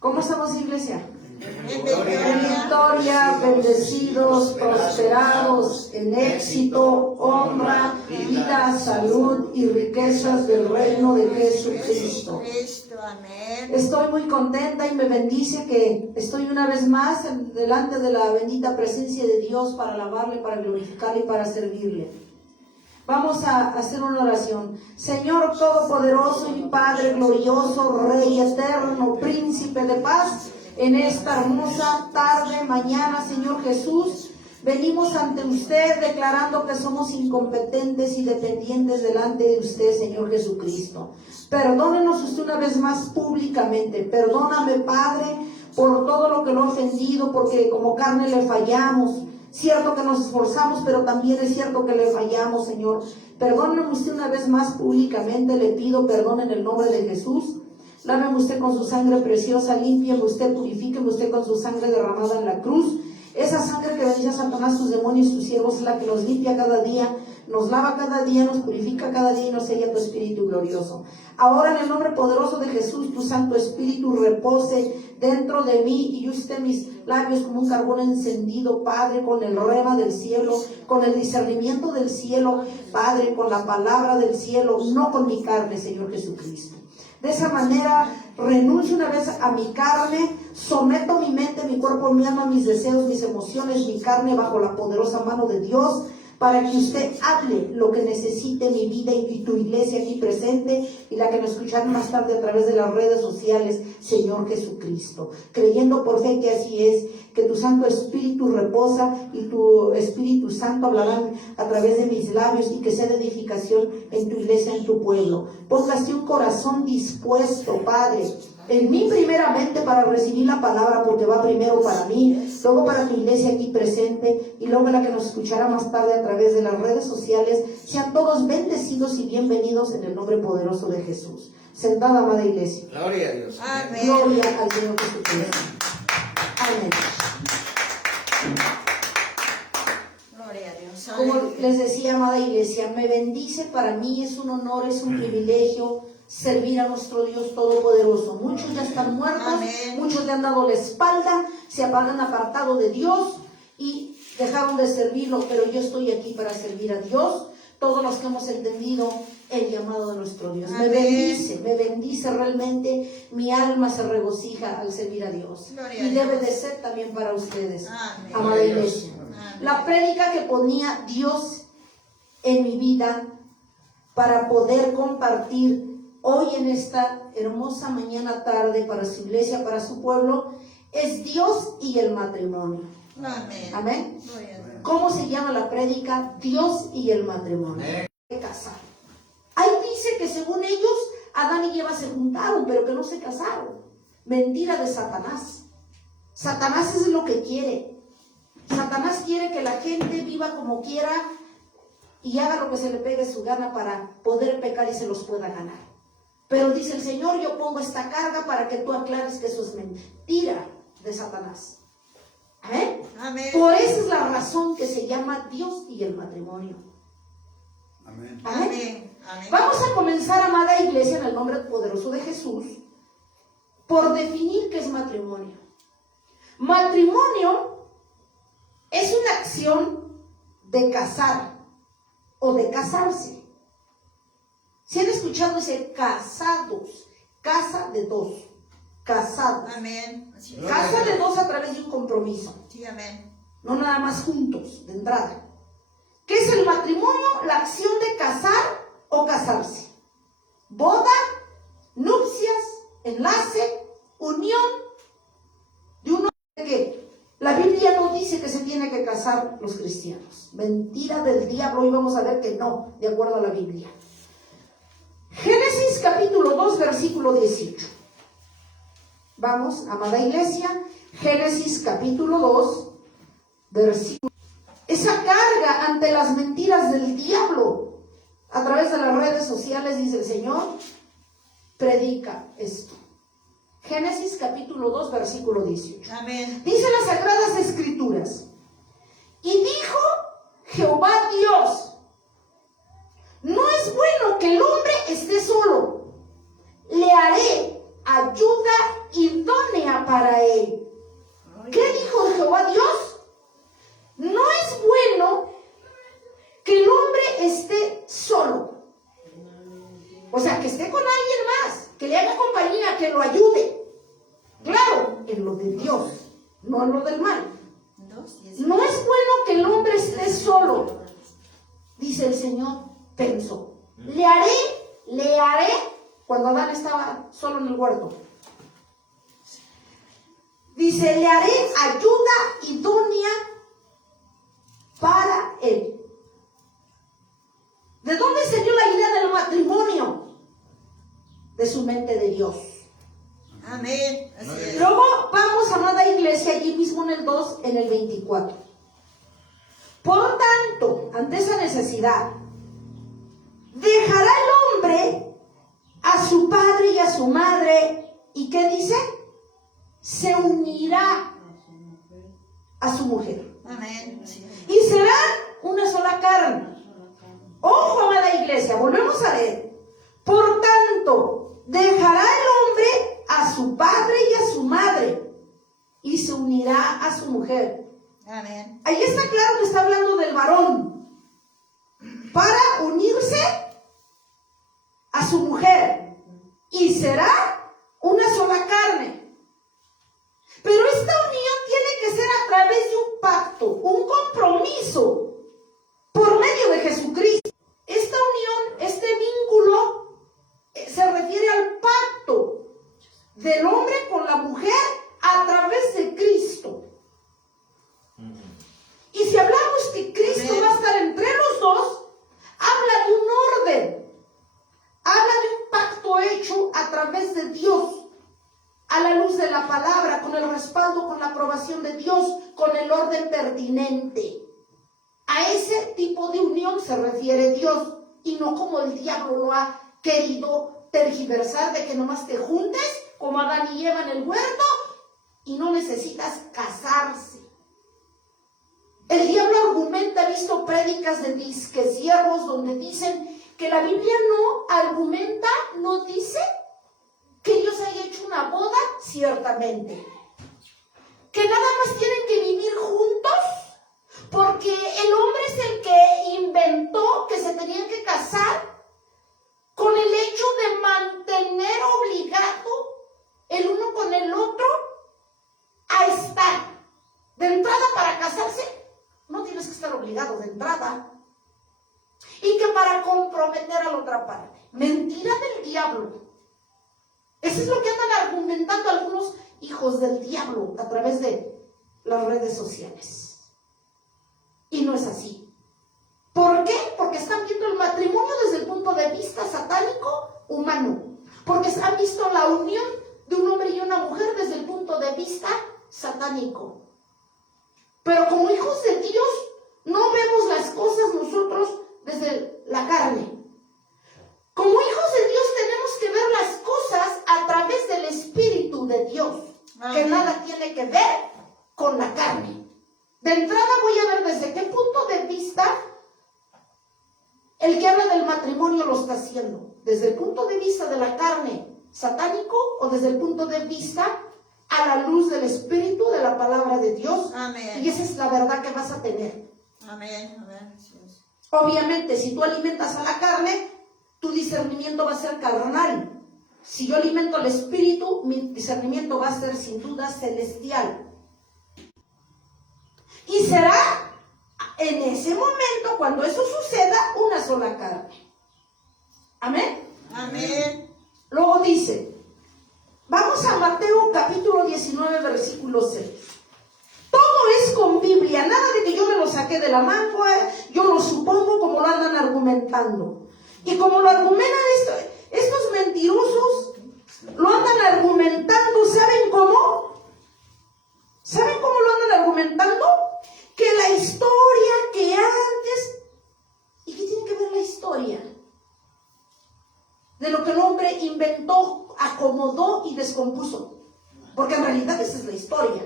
¿Cómo estamos, iglesia? En victoria, bendecidos, prosperados, en éxito, honra, vida, salud y riquezas del reino de Jesucristo. Estoy muy contenta y me bendice que estoy una vez más delante de la bendita presencia de Dios para alabarle, para glorificarle y para servirle. Vamos a hacer una oración. Señor Todopoderoso y Padre glorioso, Rey eterno, Príncipe de paz, en esta hermosa tarde, mañana, Señor Jesús, venimos ante usted declarando que somos incompetentes y dependientes delante de usted, Señor Jesucristo. Perdónenos usted una vez más públicamente. Perdóname, Padre, por todo lo que lo he ofendido, porque como carne le fallamos. Cierto que nos esforzamos, pero también es cierto que le fallamos, Señor. Perdóneme usted una vez más públicamente, le pido perdón en el nombre de Jesús. Láveme usted con su sangre preciosa, límpieme usted, purifíqueme usted con su sangre derramada en la cruz. Esa sangre que bendice a Satanás, sus demonios y sus siervos es la que nos limpia cada día, nos lava cada día, nos purifica cada día y nos sella tu Espíritu glorioso. Ahora en el nombre poderoso de Jesús, tu Santo Espíritu repose dentro de mí y usted mis labios como un carbón encendido, Padre, con el rema del cielo, con el discernimiento del cielo, Padre, con la palabra del cielo, no con mi carne, Señor Jesucristo. De esa manera renuncio una vez a mi carne, someto mi mente, mi cuerpo, mi alma, mis deseos, mis emociones, mi carne bajo la poderosa mano de Dios, para que usted hable lo que necesite mi vida y tu iglesia aquí presente y la que nos escucharán más tarde a través de las redes sociales, Señor Jesucristo. Creyendo por fe que así es, que tu Santo Espíritu reposa y tu Espíritu Santo hablarán a través de mis labios y que sea de edificación en tu iglesia, en tu pueblo. Póngase un corazón dispuesto, Padre, en mí primeramente para recibir la palabra, porque va primero para mí, luego para tu iglesia aquí presente y luego la que nos escuchará más tarde a través de las redes sociales. Sean todos bendecidos y bienvenidos en el nombre poderoso de Jesús. Sentada, amada iglesia. Gloria a Dios. Amén. Gloria al Señor Jesucristo. Amén. Gloria a Dios. Como les decía, amada iglesia, me bendice, para mí es un honor, es un privilegio servir a nuestro Dios Todopoderoso. Muchos ya están muertos, Amén. Muchos le han dado la espalda, se han apartado de Dios y dejaron de servirlo, pero yo estoy aquí para servir a Dios. Todos los que hemos entendido el llamado de nuestro Dios. Amén. Me bendice realmente, mi alma se regocija al servir a Dios. Gloria a Y Dios. debe de ser también para ustedes, Amén. amada Gloria a Dios. iglesia. Amén. La prédica que ponía Dios en mi vida para poder compartir hoy en esta hermosa mañana tarde para su iglesia, para su pueblo, es Dios y el matrimonio. Amén. Amén. Gloria a Dios. ¿Cómo se llama la prédica? Dios y el matrimonio. De casar. Ahí dice que según ellos, Adán y Eva se juntaron, pero que no se casaron. Mentira de Satanás. Satanás es lo que quiere. Satanás quiere que la gente viva como quiera y haga lo que se le pegue su gana para poder pecar y se los pueda ganar. Pero dice el Señor, yo pongo esta carga para que tú aclares que eso es mentira de Satanás. ¿Amén? Amén. Por eso es la razón que se llama Dios y el matrimonio. Amén. Amén. Amén. Amén. Vamos a comenzar, amada iglesia, en el nombre poderoso de Jesús, por definir qué es matrimonio. Matrimonio es una acción de casar o de casarse. Si han escuchado, dice casados, casa de dos, casados. Amén. Así es. Casa de dos a través de un compromiso, Sí, amén. no nada más juntos, de entrada. ¿Qué es el matrimonio? La acción de casar o casarse. Boda, nupcias, enlace, unión de uno que la Biblia no dice que se tiene que casar los cristianos. Mentira del diablo, y vamos a ver que no, de acuerdo a la Biblia. Génesis capítulo 2, versículo 18. Vamos, amada iglesia, Génesis capítulo 2, versículo. Esa carga ante las mentiras del diablo a través de las redes sociales, dice el Señor, predica esto. Génesis capítulo 2, versículo 18. Amén. Dice las Sagradas Escrituras: y dijo Jehová Dios, no es bueno que el hombre esté solo, le haré ayuda idónea para él. ¿Qué dijo Jehová Dios? No es bueno que el hombre esté solo. O sea, que esté con alguien más, que le haga compañía, que lo ayude. Claro, en lo de Dios, no en lo del mal. No es bueno que el hombre esté solo, dice el Señor, pensó. Le haré, cuando Adán estaba solo en el huerto. Dice, le haré ayuda idónea para él. ¿De dónde se dio la idea del matrimonio? De su mente de Dios. Amén. Así es. Luego vamos, amada iglesia, allí mismo en el 2, en el 24. Por tanto, ante esa necesidad, dejará el hombre a su padre y a su madre, ¿y qué dice? Se unirá a su mujer. Amén. Así es. Y serán una sola carne. Ojo, amada iglesia, volvemos a leer. Por tanto, dejará el hombre a su padre y a su madre, y se unirá a su mujer. Amén. Ahí está claro que está hablando del varón, para unirse a su mujer, y será una sola carne. Pero esta unión tiene que ser a través de un pacto, un compromiso, por medio de Jesucristo. Esta unión, este vínculo, se refiere al pacto del hombre con la mujer a través de Cristo. Y si hablamos que Cristo va a estar entre los dos, habla de un orden, habla de un pacto hecho a través de Dios, a la luz de la palabra, con el respaldo, con la aprobación de Dios, con el orden pertinente. A ese tipo de unión se refiere Dios, y no como el diablo lo ha querido tergiversar, de que nomás te juntes como Adán y Eva en el huerto y no necesitas casarse. El diablo argumenta, he visto prédicas de disquesiervos donde dicen que la Biblia no argumenta, no dice que Dios haya hecho una boda, ciertamente. Que nada más tienen que vivir juntos, porque el hombre es el que inventó que se tenían que casar, con el hecho de mantener obligado el uno con el otro a estar. De entrada, para casarse, no tienes que estar obligado de entrada. Y que para comprometer a la otra parte. Mentira del diablo. Eso es lo que andan argumentando algunos hijos del diablo a través de las redes sociales. Y no es así. ¿Por qué? Porque están viendo el matrimonio desde el punto de vista satánico humano. Porque han visto la unión de un hombre y una mujer desde el punto de vista satánico. Pero como hijos de Dios, no vemos las cosas nosotros desde la carne. Como hijos de Dios tenemos que ver las cosas a través del Espíritu de Dios, que nada tiene que ver con la carne. De entrada voy a ver desde qué punto de vista el que habla del matrimonio lo está haciendo. Desde el punto de vista de la carne satánico o desde el punto de vista a la luz del Espíritu de la palabra de Dios. Amén. Y esa es la verdad que vas a tener. Amén. Amén. Obviamente, si tú alimentas a la carne, tu discernimiento va a ser carnal. Si yo alimento al Espíritu, mi discernimiento va a ser sin duda celestial. Y será en ese momento, cuando eso suceda, una sola carne. Amén. Amén. Luego dice, vamos a Mateo capítulo 19, versículo 6. Todo es con Biblia, nada de que yo me lo saqué de la manga, yo lo supongo como lo andan argumentando. Y como lo argumentan estos mentirosos, lo andan argumentando, ¿saben cómo? ¿Saben cómo lo andan argumentando? Que la historia que antes, ¿y qué tiene que ver la historia? De lo que el hombre inventó, acomodó y descompuso. Porque en realidad esa es la historia.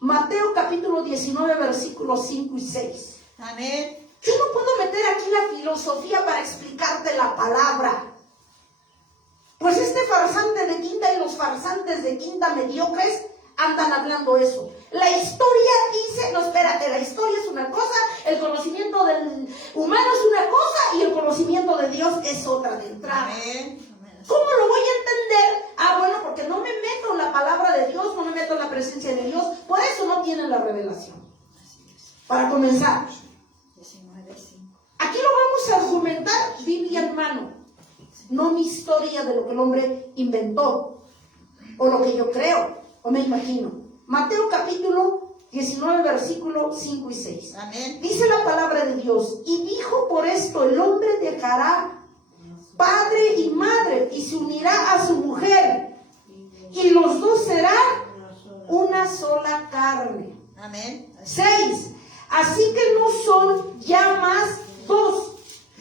Mateo capítulo 19, versículos 5 y 6. Amén. Yo no puedo meter aquí la filosofía para explicarte la palabra. Pues este farsante de quinta y los farsantes de quinta mediocres andan hablando eso. La historia dice, no, espérate, la historia es una cosa, el conocimiento del humano es una cosa y el conocimiento de Dios es otra de entrada. Amén. ¿Cómo lo voy a entender? Bueno, porque no me meto en la palabra de Dios, no me meto en la presencia de Dios, por eso no tienen la revelación. Para comenzar, 19:5. aquí lo vamos a argumentar Biblia en mano, no mi historia de lo que el hombre inventó, o lo que yo creo, o me imagino. Mateo capítulo 19, versículo 5 y 6. Amén. Dice la palabra de Dios, y dijo por esto, el hombre dejará padre y madre, y se unirá a su mujer, y los dos serán una sola carne. Amén. 6. Así que no son ya más dos,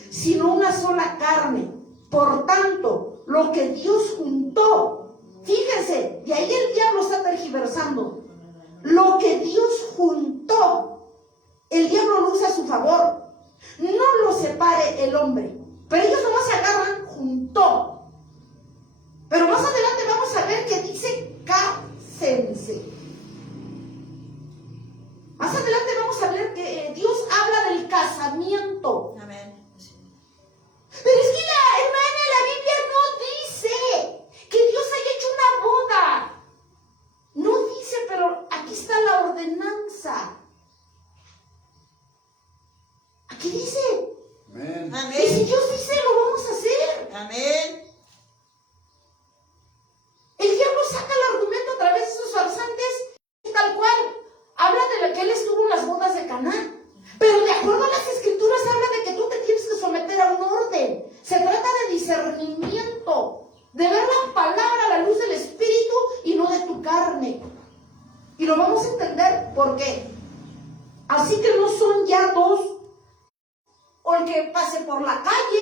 sino una sola carne. Por tanto, lo que Dios juntó, fíjense, y ahí el diablo está tergiversando. Lo que Dios juntó, el diablo lo usa a su favor. No lo separe el hombre. Pero ellos nomás se agarran, juntó. Pero más adelante vamos a ver que dice cásense. Más adelante vamos a ver que Dios habla del casamiento. Amén. Pero es que la Biblia no dice que Dios haya hecho una boda. No dice, pero aquí está la ordenanza. Aquí dice. Amén. Y si Amén. Dios dice, lo vamos a hacer. Amén. El diablo saca el argumento a través de sus farsantes, tal cual. Habla de lo que él estuvo en las bodas de Caná. Pero de acuerdo a las escrituras habla de que tú te tienes que someter a un orden. Se trata de discernimiento, de ver la palabra a la luz del Espíritu y no de tu carne. Y lo vamos a entender por qué. Así que no son ya dos, o el que pase por la calle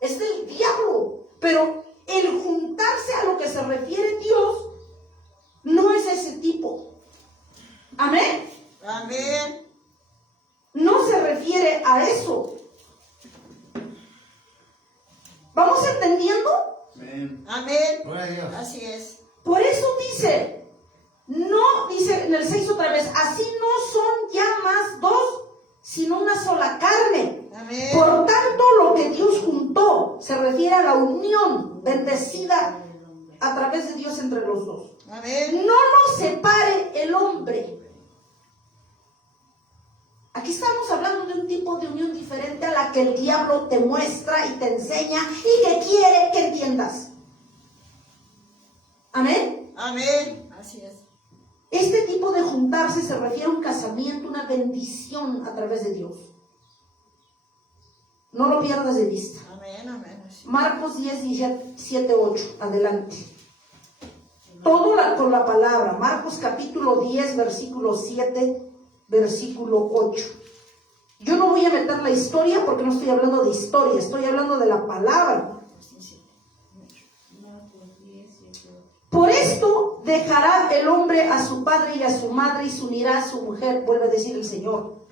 es del diablo. Pero el juntarse a lo que se refiere Dios no es ese tipo. Amén. Amén. No se refiere a eso. ¿Vamos entendiendo? Amén. Amén. Gloria a Dios. Así es. Por eso dice, no, dice en el 6 otra vez, así no son ya más dos, sino una sola carne. Amén. Por tanto, lo que Dios juntó se refiere a la unión bendecida a través de Dios entre los dos. Amén. No nos separe el hombre. Aquí estamos hablando de un tipo de unión diferente a la que el diablo te muestra y te enseña y que quiere que entiendas. Amén. Amén. Así es. Este tipo de juntarse se refiere a un casamiento, una bendición a través de Dios. No lo pierdas de vista. Amén. Amén. Así es. Marcos 10, 17, 8. Adelante. Todo con la palabra. Marcos capítulo 10, versículo 7, versículo 8. Yo no voy a meter la historia porque no estoy hablando de historia, estoy hablando de la palabra. Por esto dejará el hombre a su padre y a su madre y se unirá a su mujer, vuelve a decir el Señor.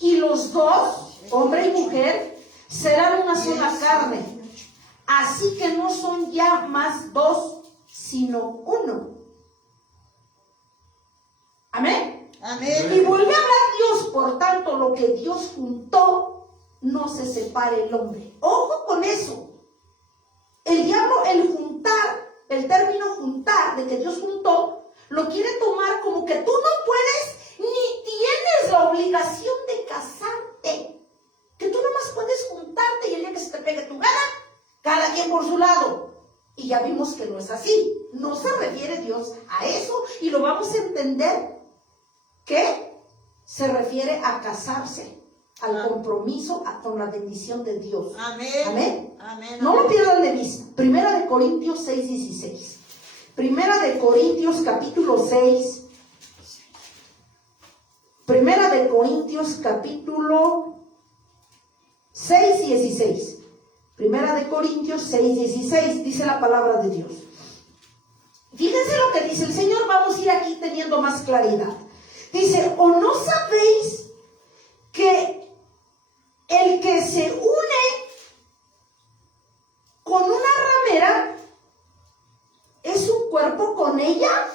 Y los dos, hombre y mujer, serán una sola carne. Así que no son ya más dos, sino uno. Amén. Amén. Y vuelve a hablar Dios, por tanto, lo que Dios juntó, no se separe el hombre. Ojo con eso. El diablo, el juntar, el término juntar, de que Dios juntó, lo quiere tomar como que tú no puedes ni tienes la obligación de casarte. Que tú nomás puedes juntarte y el día que se te pegue tu gana, cada quien por su lado. Y ya vimos que no es así. No se refiere Dios a eso y lo vamos a entender que se refiere a casarse, al compromiso con la bendición de Dios. Amén. Amén. Amén. No lo pierdan de vista. Primera de Corintios 6, 16. Primera de Corintios capítulo 6. Primera de Corintios capítulo 6, 16. Primera de Corintios 6, 16. Dice la palabra de Dios. Fíjense lo que dice el Señor. Vamos a ir aquí teniendo más claridad. Dice, ¿o no sabéis que el que se une con una ramera novia.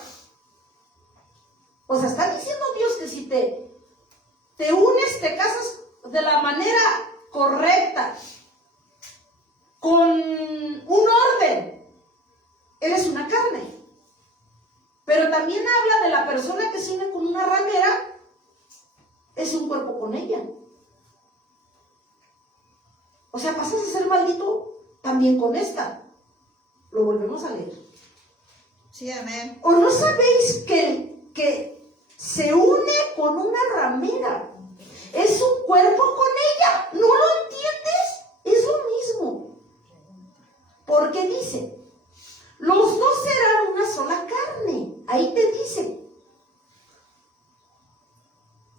O sea, está diciendo Dios que si te unes, te casas de la manera correcta, con un orden, eres una carne. Pero también habla de la persona que se une con una ramera, es un cuerpo con ella. O sea, pasas a ser maldito también con esta. Lo volvemos a leer. Sí, amén. ¿O no sabéis que se une con una ramera? Es un cuerpo con ella. ¿No lo entiendes? Es lo mismo. Porque dice, los dos serán una sola carne. Ahí te dice.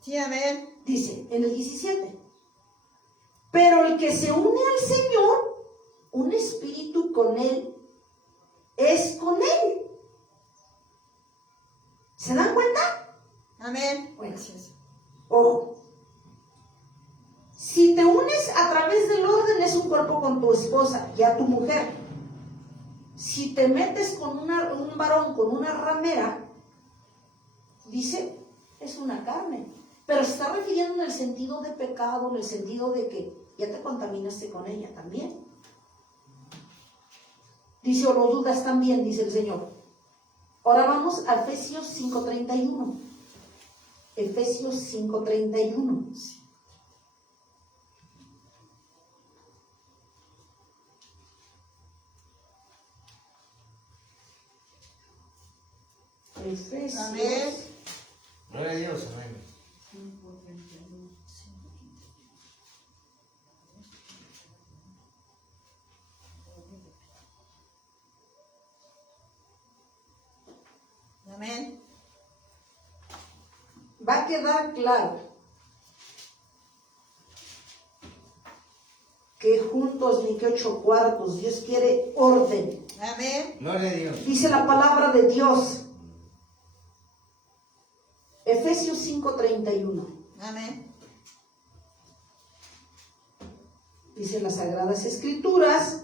Sí, amén. Dice en el 17. Pero el que se une al Señor, un espíritu con Él, es con Él. ¿Se dan cuenta? Amén. Bueno. Gracias. Ojo. Si te unes a través del orden, es un cuerpo con tu esposa y a tu mujer. Si te metes con un varón, con una ramera, dice, es una carne. Pero se está refiriendo en el sentido de pecado, en el sentido de que ya te contaminaste con ella también. Dice, o lo dudas también, dice el Señor. Ahora vamos a Efesios 5:31. Efesios 5:31. Efesios. Amén. Gloria a Dios, amén. Amén. Va a quedar claro que juntos ni que 8 cuartos. Dios quiere orden. Amén. Gloria a Dios. Dice la palabra de Dios. Efesios 5:31. Amén. Dice las Sagradas Escrituras.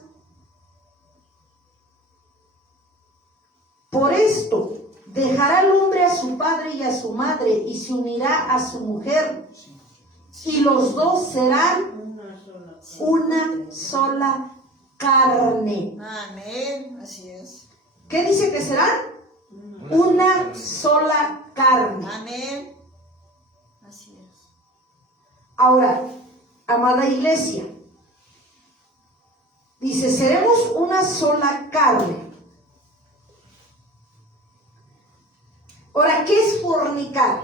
Por esto dejará el hombre a su padre y a su madre y se unirá a su mujer y los dos serán una sola carne. Amén. Así es. ¿Qué dice que serán? Una sola carne. Amén. Así es. Ahora, amada iglesia, dice, seremos una sola carne. Ahora, ¿qué es fornicar?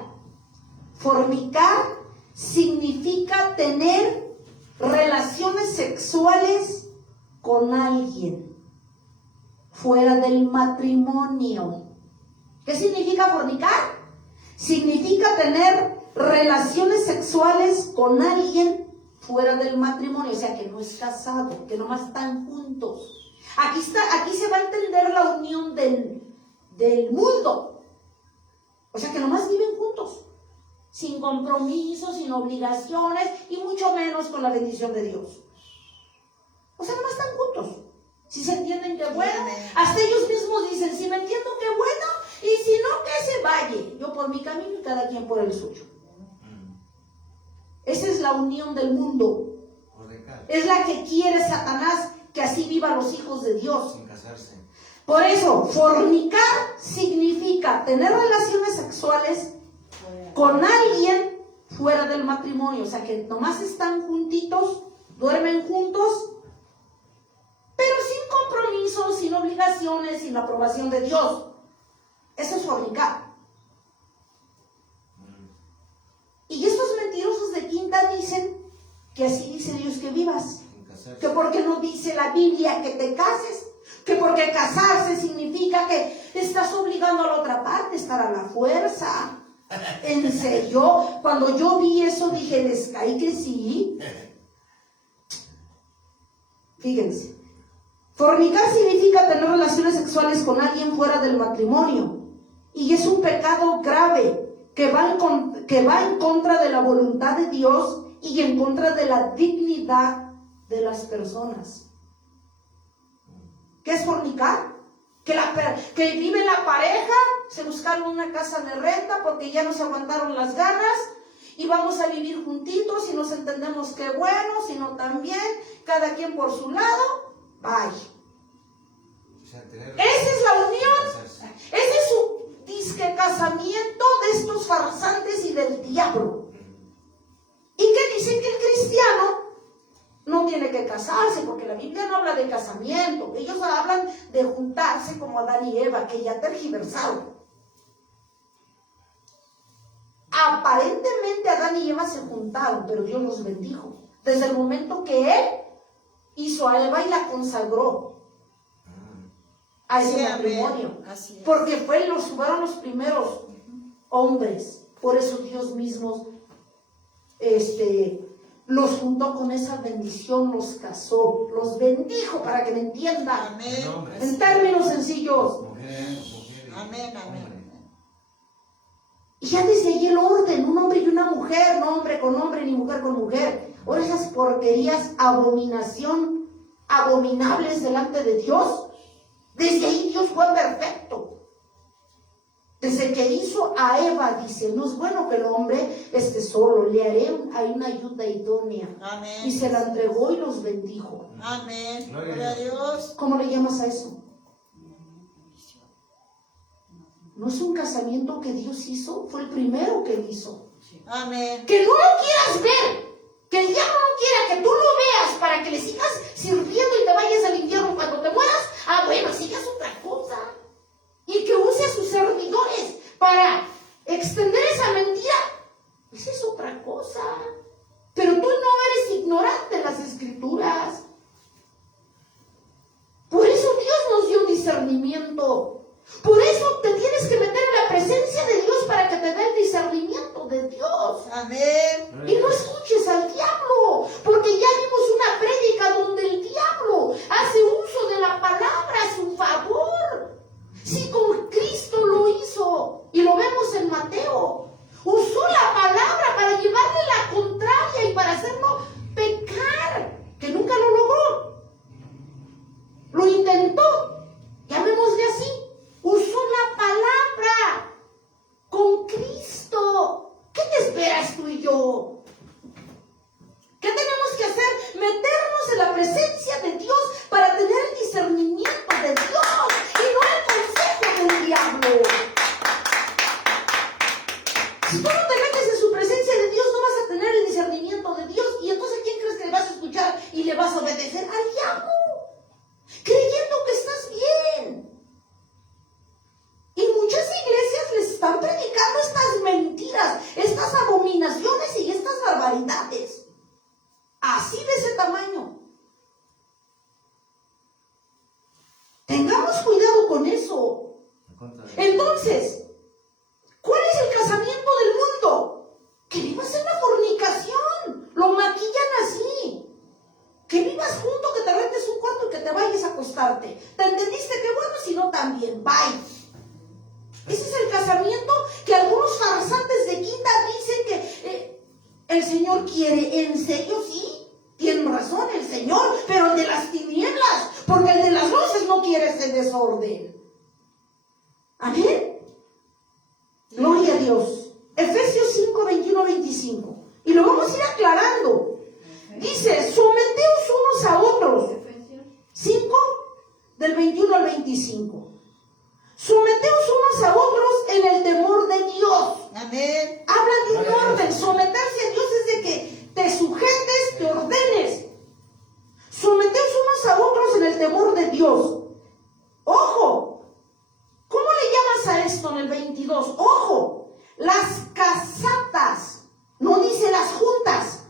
Fornicar significa tener relaciones sexuales con alguien fuera del matrimonio. ¿Qué significa fornicar? Significa tener relaciones sexuales con alguien fuera del matrimonio, o sea, que no es casado, que nomás están juntos. Aquí se va a entender la unión del mundo. O sea, que nomás viven juntos, sin compromisos, sin obligaciones y mucho menos con la bendición de Dios. O sea, nomás están juntos. Si se entienden, qué bueno. Hasta ellos mismos dicen, si me entiendo, qué bueno. Y si no, que se vaya. Yo por mi camino y cada quien por el suyo. Esa es la unión del mundo. Es la que quiere Satanás, que así vivan los hijos de Dios. Sin casarse. Por eso, fornicar significa tener relaciones sexuales con alguien fuera del matrimonio. O sea, que nomás están juntitos, duermen juntos, pero sin compromiso, sin obligaciones, sin la aprobación de Dios. Eso es fornicar. Y estos mentirosos de quinta dicen que así dice Dios que vivas. Que porque no dice la Biblia que te cases. Que porque casarse significa que estás obligando a la otra parte a estar a la fuerza. En serio, cuando yo vi eso dije, les caí que sí. Fíjense, fornicar significa tener relaciones sexuales con alguien fuera del matrimonio. Y es un pecado grave que va en contra de la voluntad de Dios y en contra de la dignidad de las personas. ¿Qué es fornicar? que vive la pareja, se buscaron una casa de renta porque ya no se aguantaron las ganas y vamos a vivir juntitos y nos entendemos que bueno, sino también cada quien por su lado, bye. Esa es la unión, ese es su disque casamiento de estos farsantes y del diablo. Y que dicen que el cristiano no tiene que casarse, porque la Biblia no habla de casamiento. Ellos hablan de juntarse como Adán y Eva, que ya tergiversaron. Aparentemente Adán y Eva se juntaron, pero Dios los bendijo. Desde el momento que Él hizo a Eva y la consagró a ese matrimonio. Así es. Porque fueron los primeros hombres. Por eso Dios mismo los juntó con esa bendición, los casó, los bendijo, para que me entiendan. Amén. En términos sencillos. Amén, amén. Y ya desde allí el orden, un hombre y una mujer, no hombre con hombre ni mujer con mujer. Ahora esas porquerías, abominables delante de Dios. Desde ahí Dios fue perfecto. Desde que hizo a Eva, dice, no es bueno que el hombre esté solo, le haré una ayuda idónea. Amén. Y se la entregó y los bendijo. Amén. Gloria a Dios. ¿Cómo le llamas a eso? ¿No es un casamiento que Dios hizo? Fue el primero que él hizo. Amén. Que no lo quieras ver, que el diablo no quiera que tú lo veas para que le sigas sirviendo y te vayas al infierno cuando te mueras. Ah, bueno, sigas otra cosa. Y que use a sus servidores para extender esa mentira. Esa es otra cosa. Pero tú no eres ignorante de las escrituras. Por eso Dios nos dio discernimiento. Por eso te tienes que meter en la presencia de Dios para que te dé el discernimiento de Dios. Amén. Y no escuches al diablo, porque ya vimos una prédica donde el diablo hace uso de la palabra a su favor. Sí, con Cristo lo hizo, y lo vemos en Mateo. Usó la palabra para llevarle la contraria y para hacerlo pecar, que nunca lo logró. Lo intentó, llamémosle así. Usó la palabra con Cristo. ¿Qué te esperas tú y yo? ¿Qué tenemos que hacer? Meternos en la presencia de Dios para tener el discernimiento de Dios y no el consejo del diablo. Si tú no te metes en su presencia de Dios, no vas a tener el discernimiento de Dios. Y entonces, ¿a quién crees que le vas a escuchar y le vas a obedecer? Al diablo, creyendo que estás bien. Y muchas iglesias les están predicando estas mentiras, estas abominaciones y estas barbaridades. Así de ese tamaño. Tengamos cuidado con eso. Entonces, ¿cuál es el casamiento del mundo? Que vivas en la fornicación. Lo maquillan así. Que vivas junto, que te rentes un cuarto y que te vayas a acostarte. ¿Te entendiste? Que bueno, si no también. Bye. Ese es el casamiento que algunos farsantes de quinta dicen que el Señor quiere. ¿En serio? Sí, tienen razón el Señor, pero el de las tinieblas, porque el de las luces no quiere ese desorden. Amén. Gloria a Dios. Efesios 5, 21, 25. Y lo vamos a ir aclarando. Dice, someteos unos a otros. 5, del 21 al 25. Someteos unos a otros en el temor de Dios. Amén. Habla de un orden. Someterse a Dios es de que te sujetes, te ordenes. Someteos unos a otros en el temor de Dios. Ojo. ¿Cómo le llamas a esto en el 22? Ojo. Las casadas. No dice las juntas.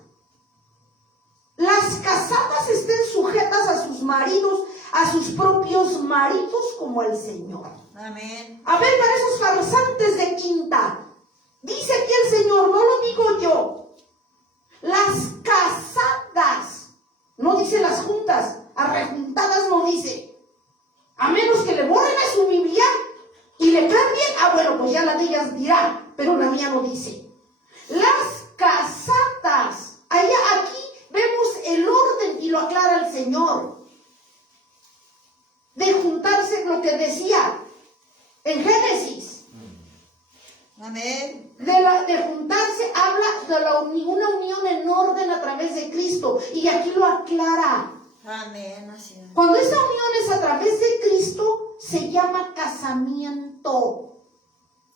Las casadas estén sujetas a sus maridos, a sus propios maridos como al Señor. Amén. A ver, para esos farsantes de quinta, dice aquí el Señor, no lo digo yo, las casadas, no dice las juntas, arrejuntadas no dice, a menos que le borren a su Biblia y le cambien, bueno, pues ya la de ellas dirá, pero la mía no dice. Las casadas, allá aquí vemos el orden y lo aclara el Señor. De juntarse, lo que decía En Génesis, Amén. de juntarse, habla de una unión en orden a través de Cristo. Y aquí lo aclara. Amén. Así es. Cuando esta unión es a través de Cristo, se llama casamiento.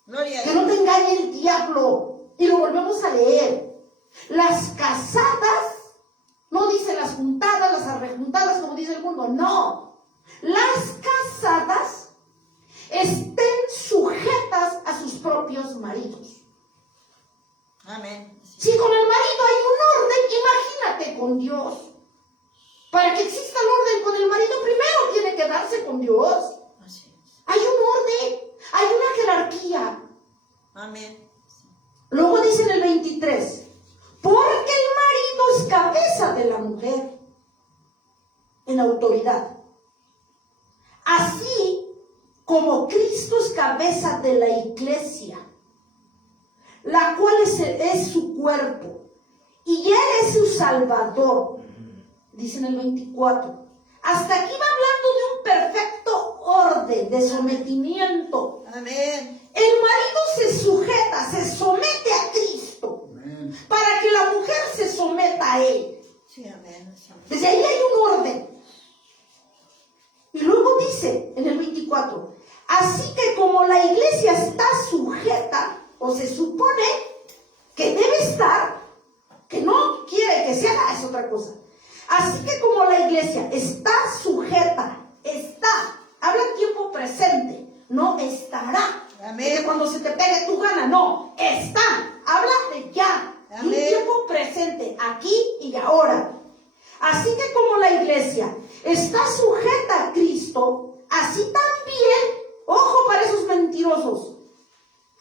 Gloria a Que no Dios. te engañe el diablo. Y lo volvemos a leer. Las casadas, no dice las juntadas, las arrejuntadas como dice el mundo, no. Las casadas estén sujetas a sus propios maridos. Amén. Así Si con el marido hay un orden, imagínate con Dios. Para que exista el orden con el marido, primero tiene que darse con Dios. es. Hay un orden, hay una jerarquía. Amén. Luego dice en el 23, porque el marido es cabeza de la mujer en autoridad. Así como Cristo es cabeza de la iglesia, la cual es su cuerpo, y Él es su Salvador. Dice en el 24. Hasta aquí va hablando de un perfecto orden, de sometimiento. Amén. El marido se sujeta, se somete a Cristo, Amén. para que la mujer se someta a Él. Sí, amén. Así es. Desde ahí hay un orden. Y luego dice en el 24, así que como la iglesia está sujeta, o se supone que debe estar, que no quiere que se haga, es otra cosa. Así que como la iglesia está sujeta, habla en tiempo presente, no estará. Amén. Que cuando se te pegue tu gana, no, está, habla de ya, Amén. un tiempo presente, aquí y ahora. Así que como la iglesia está sujeta a Cristo, así también, ojo para esos mentirosos,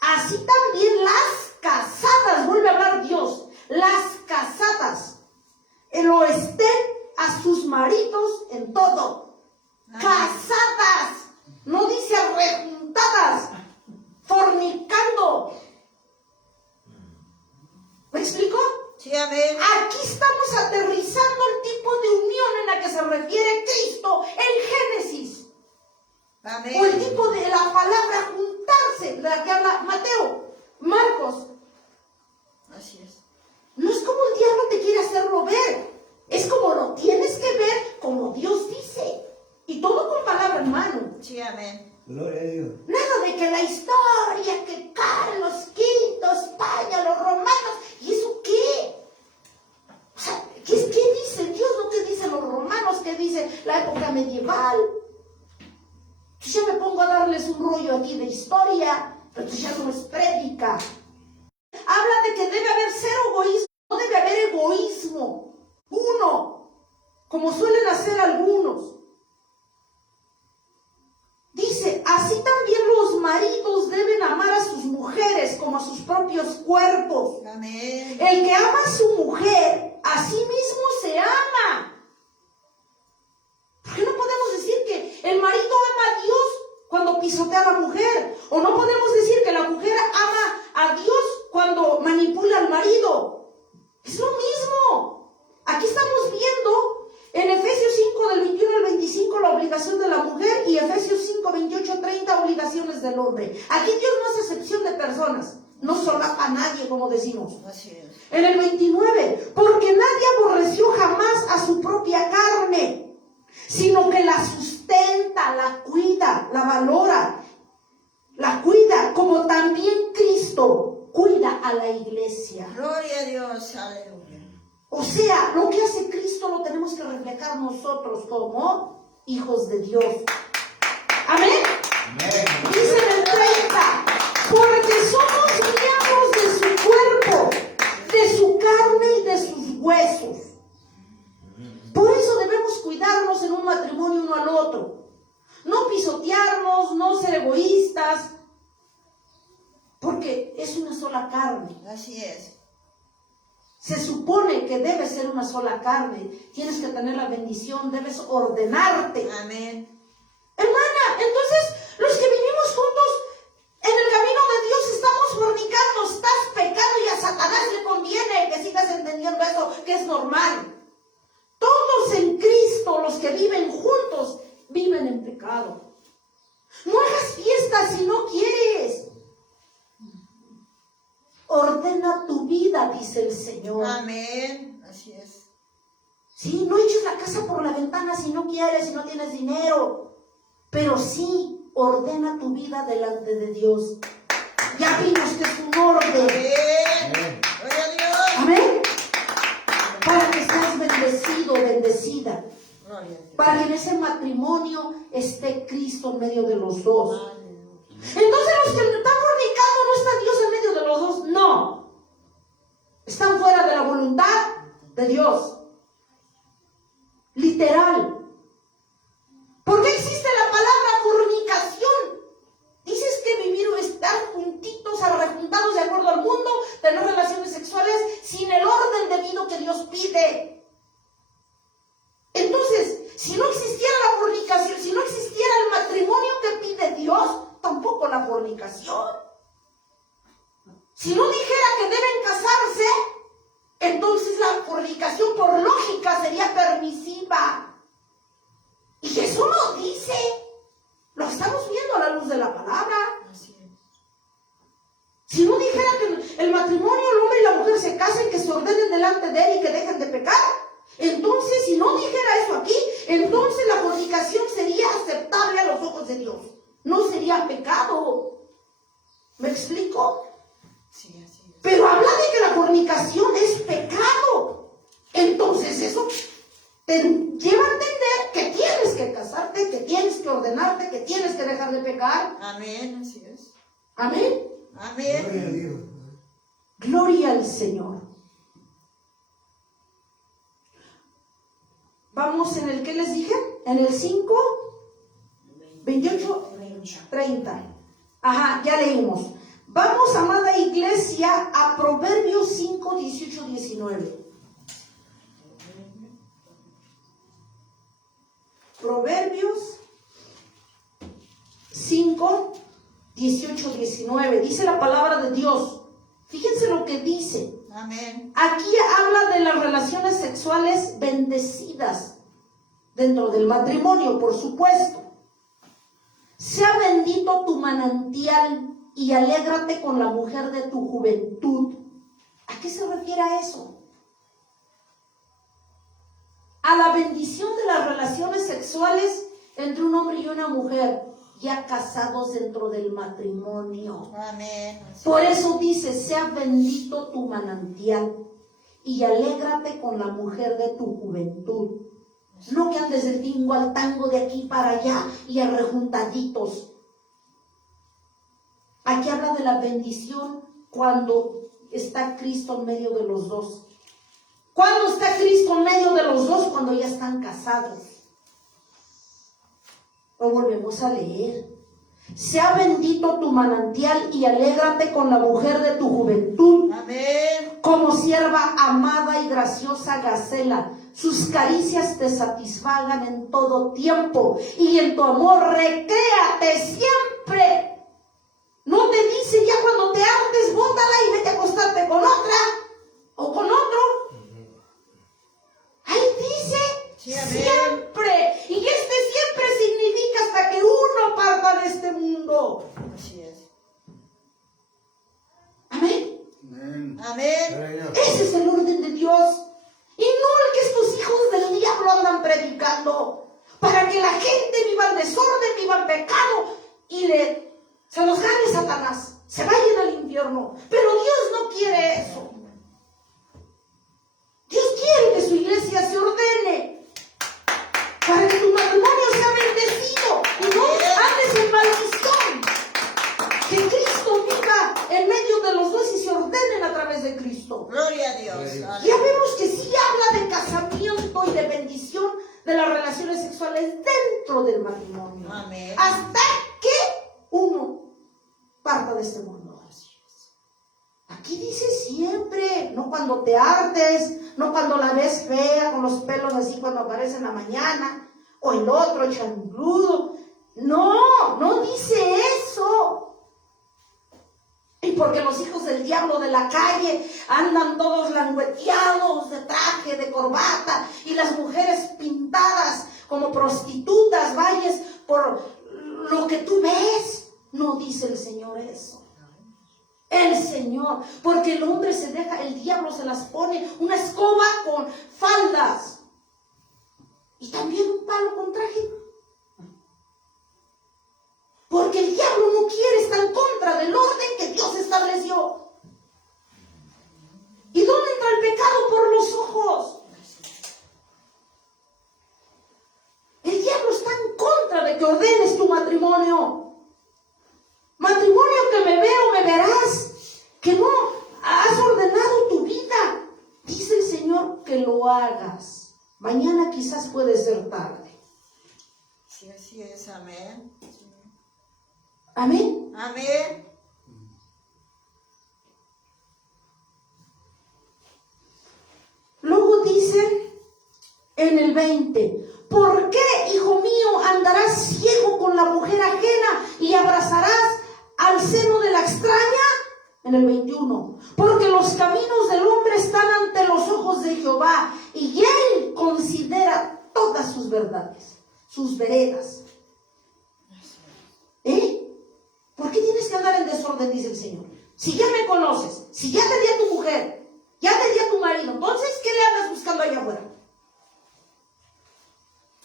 así también las casadas, vuelve a hablar Dios, las casadas, lo estén a sus maridos en todo. Amén. Casadas, no dice rejuntadas, fornicando. ¿Me explico? Sí, amén. Aquí estamos aterrizando el tipo de unión en la que se refiere Cristo en Génesis. O el Amén. tipo de la palabra juntarse, de la que habla Mateo, Marcos. Así es. No es como el diablo te quiere hacerlo ver. Es como lo tienes que ver como Dios dice. Y todo con palabra en mano. Sí, amén. Gloria a Dios. Nada de que la historia, que Carlos V, España, los romanos. ¿Y eso qué? O sea, ¿qué dice Dios? ¿No qué dicen los romanos? ¿Qué dice la época medieval? Entonces ya me pongo a darles un rollo aquí de historia, pero entonces ya no es prédica. Habla de que debe haber cero egoísmo, no debe haber egoísmo. Uno, como suelen hacer algunos. Dice, así también los maridos deben amar a sus mujeres como a sus propios cuerpos. Amén. El que ama a su mujer, a sí mismo se ama. ¿Por qué no podemos decir que el marido ama a Dios cuando pisotea a la mujer? O no podemos decir que la mujer ama a Dios cuando manipula al marido. Es lo mismo. Aquí estamos viendo en Efesios 5 del 21 al 25 la obligación de la mujer y Efesios 5, 28, 30 obligaciones del hombre. Aquí Dios no hace excepción de personas. No solapa a nadie, como decimos. Así es. En el 29, porque nadie aborreció jamás a su propia carne, sino que la sustenta, la cuida, la valora, la cuida, como también Cristo cuida a la iglesia. Gloria a Dios. Aleluya. O sea, lo que hace Cristo lo tenemos que reflejar nosotros como hijos de Dios. Amén. Amén. Dice en el 30, porque somos miembros de su cuerpo, de su carne y de sus huesos. Por eso debemos cuidarnos en un matrimonio uno al otro. No pisotearnos, no ser egoístas, porque es una sola carne. Así es. Se supone que debe ser una sola carne. Tienes que tener la bendición, debes ordenarte. Amén. Hermana, entonces los que vivimos juntos en el camino de Dios estamos fornicando, estás pecando y a Satanás le conviene que sigas entendiendo eso, que es normal. Todos en Cristo, los que viven juntos, viven en pecado. No hagas fiestas, sino vida, dice el Señor. Amén. Así es. Sí, no eches la casa por la ventana si no quieres, si no tienes dinero. Pero sí, ordena tu vida delante de Dios. Ya vimos que es un orden. Amén. Gloria a Dios. Amén. Para que seas bendecido, bendecida. Gloria a Dios. Para que en ese matrimonio esté Cristo en medio de los dos. Aleluya. Entonces los que están fornicando, ¿no está Dios en medio de los dos? No. Están fuera de la voluntad de Dios. Literal. ¿Por qué existe la palabra fornicación? Dices que vivir o estar juntitos, arrejuntados de acuerdo al mundo, tener relaciones sexuales sin el orden debido que Dios pide. Entonces, si no existiera la fornicación, si no existiera el matrimonio que pide Dios, tampoco la fornicación. Si no dijera que deben casarse, entonces la fornicación por lógica sería permisiva. Y eso no dice. Lo estamos viendo a la luz de la palabra. Así es. Si no dijera que el matrimonio, el hombre y la mujer se casen, que se ordenen delante de él y que dejen de pecar, entonces si no dijera eso aquí, entonces la fornicación sería aceptable a los ojos de Dios. No sería pecado. ¿Me explico? Sí, así es. Pero habla de que la fornicación es pecado. Entonces eso te lleva a entender que tienes que casarte, que tienes que ordenarte, que tienes que dejar de pecar. Amén. Así es. Amén. Gloria a Amén. Dios. Gloria al Señor. Vamos en el que les dije, en el 5, 28, 30. Ajá, ya leímos. Vamos, amada iglesia, a Proverbios 5, 18, 19. Proverbios 5, 18, 19. Dice la palabra de Dios. Fíjense lo que dice. Amén. Aquí habla de las relaciones sexuales bendecidas dentro del matrimonio, por supuesto. Sea bendito tu manantial y alégrate con la mujer de tu juventud. ¿A qué se refiere a eso? A la bendición de las relaciones sexuales entre un hombre y una mujer ya casados dentro del matrimonio. Amén. Por eso dice, sea bendito tu manantial y alégrate con la mujer de tu juventud. No que andes de tingo al tango de aquí para allá y arrejuntaditos. Aquí habla de la bendición cuando está Cristo en medio de los dos. ¿Cuándo está Cristo en medio de los dos? Cuando ya están casados. Lo volvemos a leer. Sea bendito tu manantial y alégrate con la mujer de tu juventud. Amén. Como sierva amada y graciosa Gacela, sus caricias te satisfagan en todo tiempo y en tu amor recréate siempre. No te dice ya cuando te hartes, bótala y vete a acostarte con otra o con otro. Ahí dice Sí, amén. siempre. Y siempre significa hasta que uno parta de este mundo. Así es. Amén. Amén. Amén. Gloria a Dios. Ese es el orden de Dios. Y no el que estos hijos del diablo andan predicando. Para que la gente viva el desorden, viva el pecado y se los gane Satanás. Se vayan al infierno. Pero Dios no quiere eso. Dios quiere que su iglesia se ordene. Para que tu matrimonio sea bendecido y no andes en maldición. Que Cristo viva en medio de los dos y se ordenen a través de Cristo. Gloria a Dios. Ya vemos que sí habla de casamiento y de bendición de las relaciones sexuales dentro del matrimonio. Amén. Hasta que uno parta de este mundo. Aquí dice siempre, no cuando te hartes, no cuando la ves fea con los pelos así cuando aparece en la mañana, o el otro chancludo. No, no dice eso. Y porque los hijos del diablo de la calle andan todos langueteados de traje, de corbata, y las mujeres pintadas como prostitutas, vayas por lo que tú ves. No dice el Señor eso. El Señor. Porque el hombre se deja, el diablo se las pone, una escoba con faldas. Y también un palo con traje. Porque el diablo no quiere estar en contra del orden que Dios estableció. ¿Y dónde entra el pecado? Por los ojos. El diablo está en contra de que ordenes tu matrimonio. Matrimonio que me veo, me verás, que no has ordenado tu vida. Dice el Señor que lo hagas. Mañana quizás puede ser tarde. Sí, así es. Amén. Amén. Amén. Luego dice en el 20, ¿por qué, hijo mío, andarás ciego con la mujer ajena y abrazarás al seno de la extraña? En el 21, porque los caminos del hombre están ante los ojos de Jehová y él considera todas sus verdades, sus veredas. ¿Por qué tienes que andar en desorden? Dice el Señor. Si ya me conoces, si ya te di a tu mujer, ya te di a tu marido, entonces ¿qué le andas buscando allá afuera?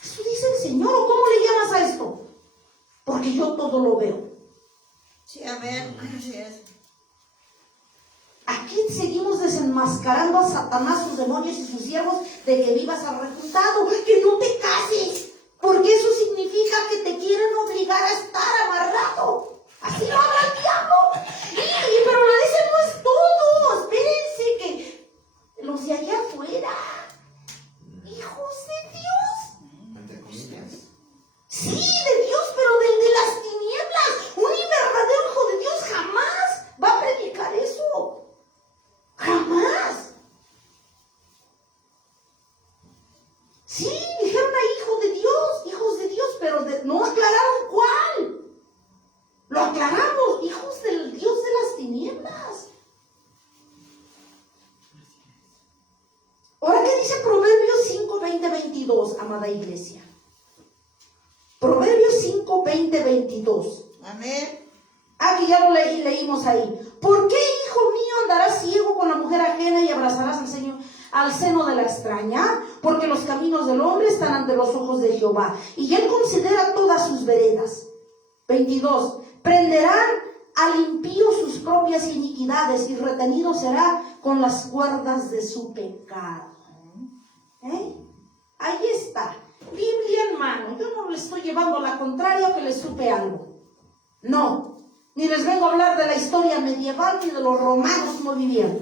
Eso dice el Señor. ¿O cómo le llamas a esto? Porque yo todo lo veo. Sí, amén. Así es. Aquí seguimos desenmascarando a Satanás, sus demonios y sus siervos de que vivas arrejuntado, que no te cases, porque eso significa que te quieren obligar a estar amarrado. Así lo habla el diablo. Pero lo dice, no es todo. Espérense que los de allá afuera, hijos de Dios. Entre comillas. Sí, de Dios, pero del de las tinieblas. Un verdadero hijo de Dios jamás va a predicar eso. Jamás. Sí, dijeron a hijos de Dios, pero no aclararon cuál. Lo aclaramos, hijos del Dios de las tinieblas. Ahora, ¿qué dice Proverbios 5, 20, 22, amada iglesia? Proverbios 5, 20, 22. Amén. Que ya lo leímos ahí. ¿Por qué, hijo mío, andarás ciego con la mujer ajena y abrazarás al seno de la extraña? Porque los caminos del hombre están ante los ojos de Jehová, y él considera todas sus veredas. 22. Prenderán al impío sus propias iniquidades, y retenido será con las cuerdas de su pecado. Ahí está. Biblia en mano. Yo no le estoy llevando la contraria que le supe algo. No. Ni les vengo a hablar de la historia medieval ni de los romanos como vivían.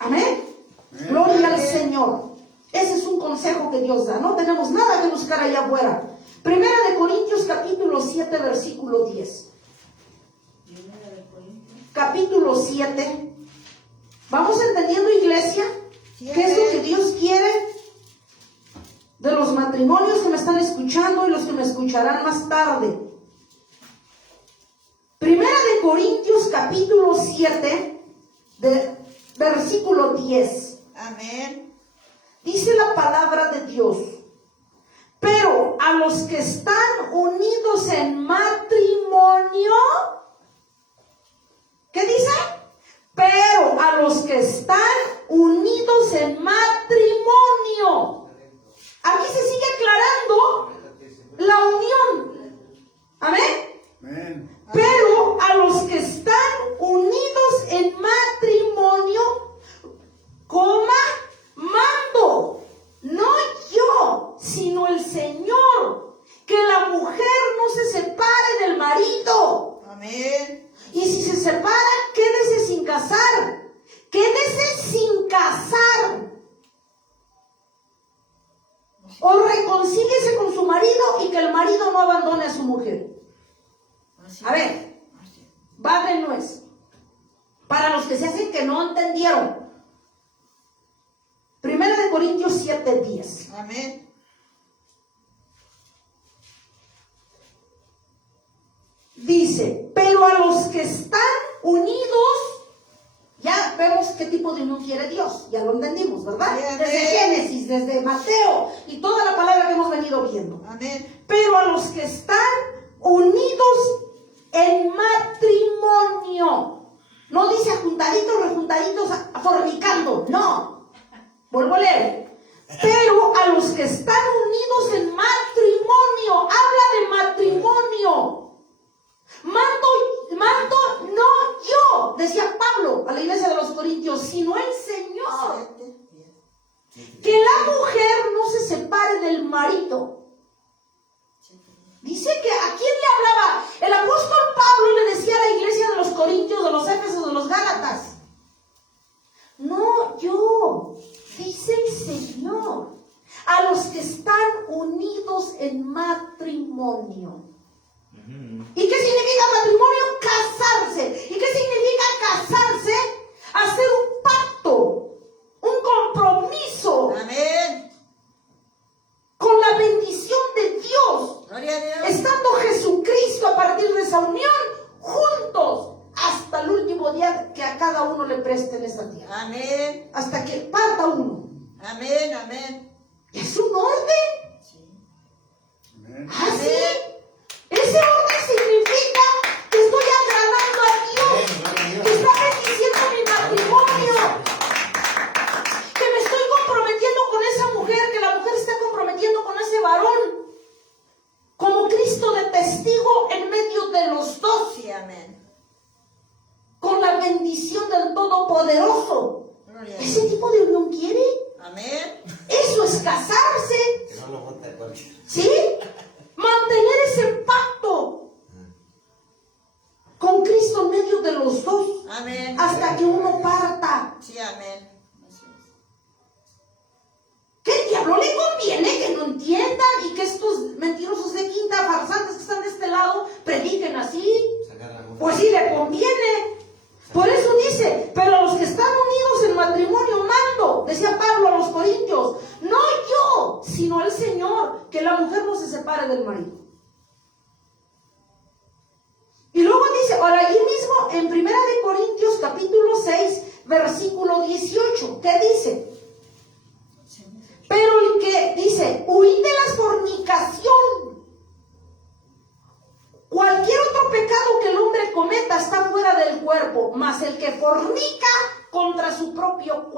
Amén. Gloria al Señor. Ese es un consejo que Dios da. No tenemos nada que buscar allá afuera. Primera de Corintios capítulo 7 versículo 10. Capítulo 7. ¿Vamos entendiendo, iglesia? ¿Qué es lo que Dios quiere de los matrimonios que me están escuchando y los que me escucharán más tarde? Primera de Corintios capítulo 7 versículo 10. Amén. Dice la palabra de Dios: pero a los que están unidos en matrimonio, ¿qué dice? Pero a los que están unidos en matrimonio. Aquí se sigue aclarando la unión. Amén. Amén. Pero a los que están unidos en matrimonio, mando, no yo, sino el Señor, que la mujer no se separe del marido. Amén. Y si se separa, quédese sin casar. Quédese sin casar. O reconcíliese con su marido y que el marido no abandone a su mujer. A ver, va de nuez. Para los que se hacen que no entendieron. Primera de Corintios 7:10. Amén. Dice, pero a los que están unidos, ya vemos qué tipo de unión quiere Dios. Ya lo entendimos, ¿verdad? Amén. Desde Génesis, desde Mateo y toda la palabra que hemos venido viendo. Amén. Pero a los que están unidos en matrimonio, matrimonio. No dice juntaditos, rejuntaditos, fornicando. No. Vuelvo a leer. Pero a los que están unidos en matrimonio. Habla de matrimonio. Mando no yo, decía Pablo a la iglesia de los Corintios, sino el Señor. Que la mujer no se separe del marido. Dice que ¿a quién le hablaba? El apóstol Pablo le decía a la iglesia de los Corintios, de los Éfesos, de los Gálatas. No yo, dice el Señor, a los que están unidos en matrimonio. ¿Y qué significa matrimonio? Casarse. ¿Y qué significa casarse? Hacer un pacto, un compromiso. Amén. Con la bendición de Dios. Gloria a Dios. Estando Jesucristo a partir de esa unión, juntos, hasta el último día que a cada uno le preste en esta tierra. Amén. Hasta que parta uno. Amén. Amén. Es un orden. Sí. Amén. Así. Ese orden significa que estoy agradando a Dios, que está bendiciendo mi matrimonio, que me estoy comprometiendo con esa mujer, que la mujer está comprometiendo con ese varón, como Cristo de testigo en medio de los dos, Sí, amén. con la bendición del Todopoderoso. Gloria a ¿Ese Dios. tipo de unión quiere? Amén. Eso es casarse, Que no lo vote cualquiera. ¿sí? Mantener ese pacto con Cristo en medio de los dos, Amén. hasta que uno parta. Sí, amén. Así es. ¿Qué diablo le conviene que no entiendan y que estos mentirosos de quinta, farsantes que están de este lado, prediquen así? Sacar la Pues sí le conviene. Por eso dice, pero a los que están unidos en matrimonio mando, decía Pablo a los Corintios, no yo, sino el Señor, que la mujer no se separe del marido. Y luego dice, ahora allí mismo en 1 Corintios capítulo 6, versículo 18, ¿qué dice? Pero el que dice, huid de la fornicación. Cualquier otro pecado que el hombre cometa está fuera del cuerpo, mas el que fornica contra su propio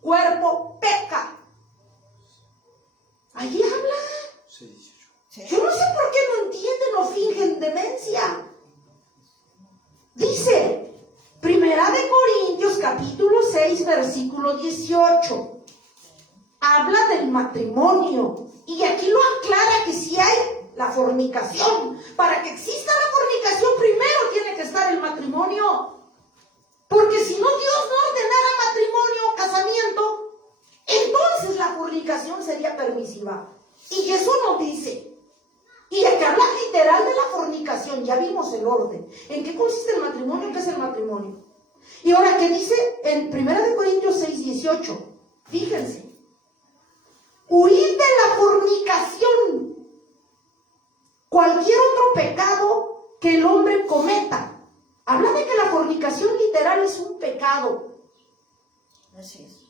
cuerpo peca. Allí habla. Sí. Yo no sé por qué no entienden o fingen demencia. Dice, 1 Corintios capítulo 6, versículo 18. Habla del matrimonio. Y aquí lo aclara que si hay la fornicación. Para que exista la fornicación, primero tiene que estar el matrimonio. Porque si no, Dios no ordenara matrimonio o casamiento, entonces la fornicación sería permisiva. Y Jesús nos dice. Y el que habla literal de la fornicación, ya vimos el orden. ¿En qué consiste el matrimonio? ¿Qué es el matrimonio? Y ahora, ¿qué dice en 1 Corintios 6, 18? Fíjense. Huid de la fornicación. Cualquier otro pecado que el hombre cometa. Habla de que la fornicación literal es un pecado. Así es.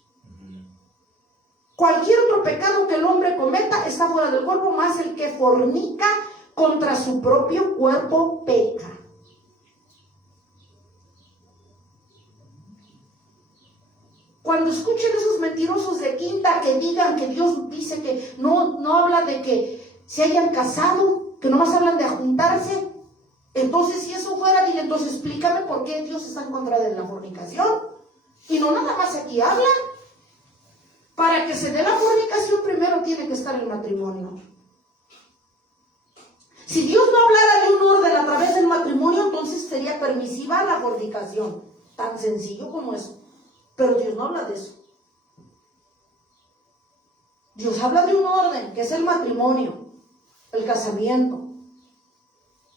Cualquier otro pecado que el hombre cometa está fuera del cuerpo, más el que fornica contra su propio cuerpo peca. Cuando escuchen esos mentirosos de quinta que digan que Dios dice que no habla de que se hayan casado, que nomás hablan de juntarse, entonces si eso fuera, dile, entonces explícame por qué Dios está en contra de la fornicación. Y no nada más aquí habla. Para que se dé la fornicación, primero tiene que estar el matrimonio. Si Dios no hablara de un orden a través del matrimonio, entonces sería permisiva la fornicación. Tan sencillo como eso. Pero Dios no habla de eso. Dios habla de un orden, que es el matrimonio, el casamiento.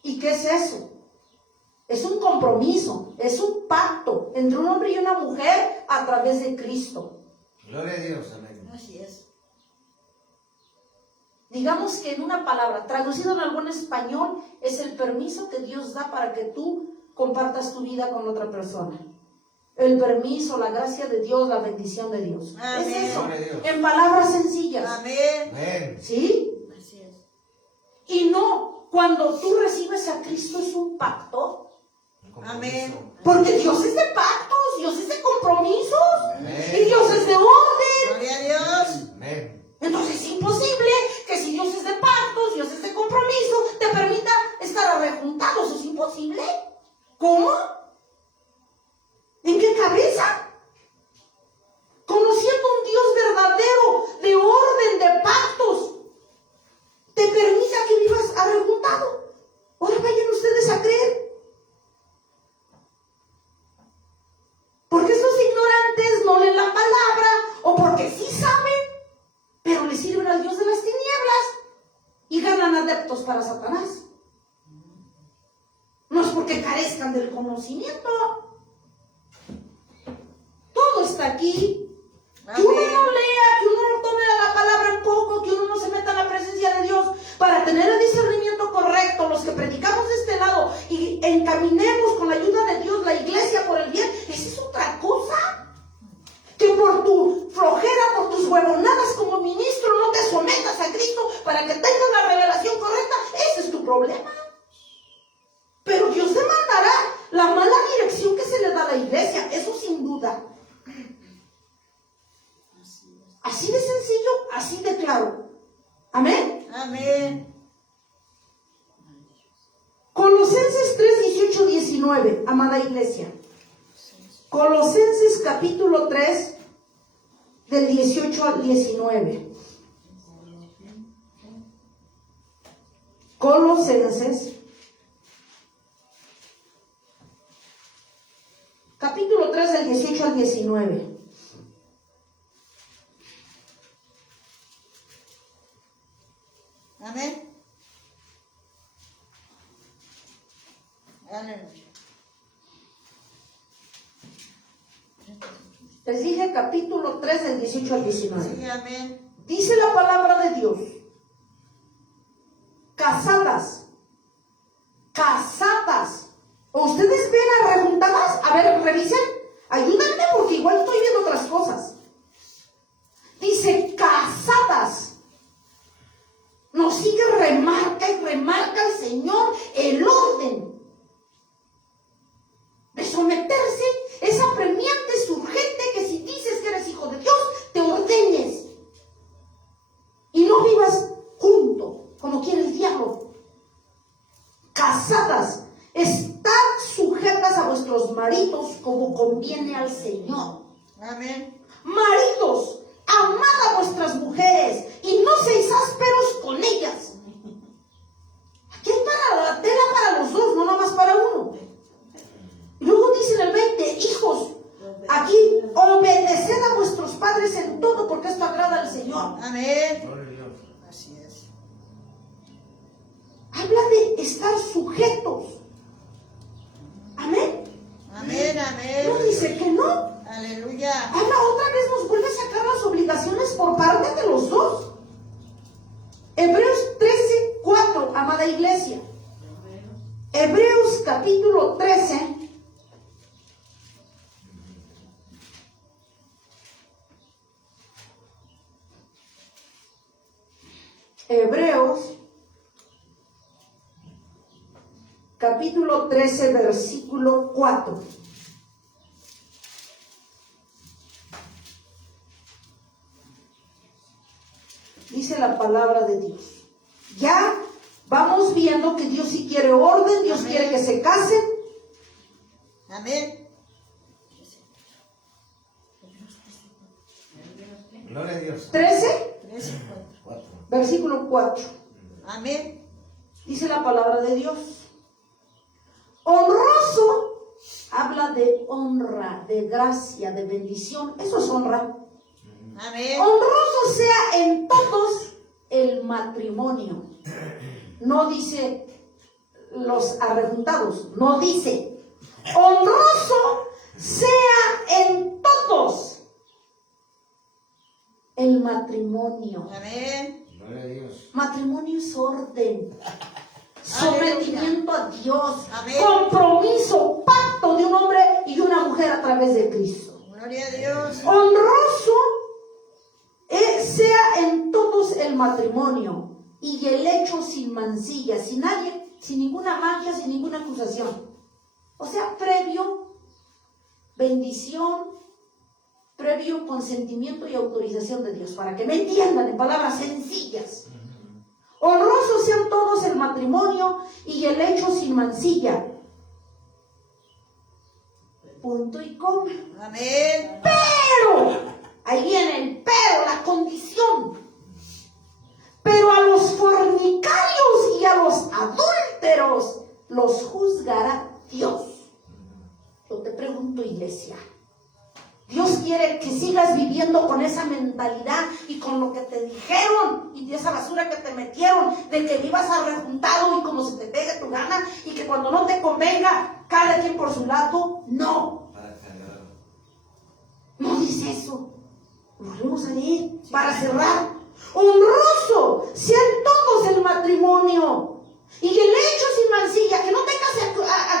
¿Y qué es eso? Es un compromiso, es un pacto entre un hombre y una mujer a través de Cristo. Gloria a Dios, amén. Así es. Digamos que en una palabra, traducido en algún español, es el permiso que Dios da para que tú compartas tu vida con otra persona. El permiso, la gracia de Dios, la bendición de Dios. Amén. Es eso, Gloria a Dios. en palabras sencillas. Amén. Amén. ¿Sí? Así es. Y no, cuando tú recibes a Cristo es un pacto. Amén. Amén. Porque Dios es de pactos, Dios es de compromisos Amén. y Dios es de orden. Gloria a Dios. Amén. Entonces es imposible que si Dios es de pactos, Dios es de compromiso, te permita estar arrejuntado. Eso es imposible. ¿Cómo? ¿En qué cabeza? Conociendo un Dios verdadero, de orden, de pactos, te permita que vivas arrejuntado. Ahora vayan ustedes a creer. Porque estos ignorantes no leen la palabra, o porque sí saben, pero le sirven al Dios de las tinieblas y ganan adeptos para Satanás. No es porque carezcan del conocimiento. Todo está aquí. Que uno no lea, que uno no tome la palabra en poco, que uno no se meta en la presencia de Dios para tener el discernimiento correcto. Los que predicamos de este lado y encaminemos con la ayuda de Dios la iglesia por el bien, esa es otra cosa. Que por tu flojera, por tus huevonadas como ministro no te sometas a Cristo para que tengas la revelación correcta, ese es tu problema. Pero Dios demandará la mala dirección que se le da a la iglesia, eso sin duda. Así de sencillo, así de claro. Amén. Amén. Colosenses 3, 18, 19, amada iglesia. Colosenses capítulo 3, del 18 al 19. Colosenses capítulo 3, del 18 al 19. Amén. Aleluya. Les dije capítulo 3 del 18 al 19. Sí, amén. Dice la palabra de Dios: casadas, ¿o ustedes ven arrejuntadas? A ver, revisen, ayúdenme porque igual estoy viendo otras cosas. Dice casadas. Nos sigue, remarca y remarca el Señor el orden de someterse. Es apremiante, es urgente que si dices que eres hijo de Dios, te ordeñes y no vivas junto como quiere el diablo. Casadas, estad sujetas a vuestros maridos como conviene al Señor. Amén. Maridos, amad a vuestras mujeres y no seáis ásperos con ellas. Aquí hay para la tela para los dos, no nomás para uno. Y luego dice en el 20, hijos, aquí obedeced a vuestros padres en todo porque esto agrada al Señor. Amén. Gloria a Dios. Así es. Habla de estar sujetos. Amén. Amén, amén. No dice que no. Aleluya. Habla otra vez, nos vuelve a sacar las obligaciones por parte de los dos. Hebreos 13, 4, amada iglesia. Hebreos capítulo 13. Hebreos capítulo 13, versículo 4. Dice la palabra de Dios. Ya vamos viendo que Dios sí quiere orden, Dios Amén. quiere que se casen. Amén. Gloria a Dios. 13, 13, 4. versículo 4. Amén. Dice la palabra de Dios. Honroso, habla de honra, de gracia, de bendición. Eso es honra. Amén. Honroso sea en todos el matrimonio. No dice los arrejuntados, no dice. Honroso sea en todos el matrimonio. Amén. Gloria a Dios. Matrimonio es orden, sometimiento a Dios, Amén. compromiso, pacto de un hombre y una mujer a través de Cristo. Gloria a Dios. Honroso sea en todos el matrimonio y el hecho sin mancilla, sin nadie, sin ninguna mancha, sin ninguna acusación. O sea, bendición, previo consentimiento y autorización de Dios, para que me entiendan en palabras sencillas. Honrosos sean todos el matrimonio y el hecho sin mancilla. Punto y coma. Amén. Pero, ahí viene el pero, la condición. Pero a los fornicarios y a los adúlteros los juzgará Dios. Yo te pregunto, iglesia, Dios quiere que sigas viviendo con esa mentalidad y con lo que te dijeron y de esa basura que te metieron, de que vivas arrejuntado y como se te pegue tu gana y que cuando no te convenga, cada quien por su lado. No, no dice eso. Volvemos a leer para cerrar. Honroso sean todos el matrimonio y el hecho sin mancilla, que no tengas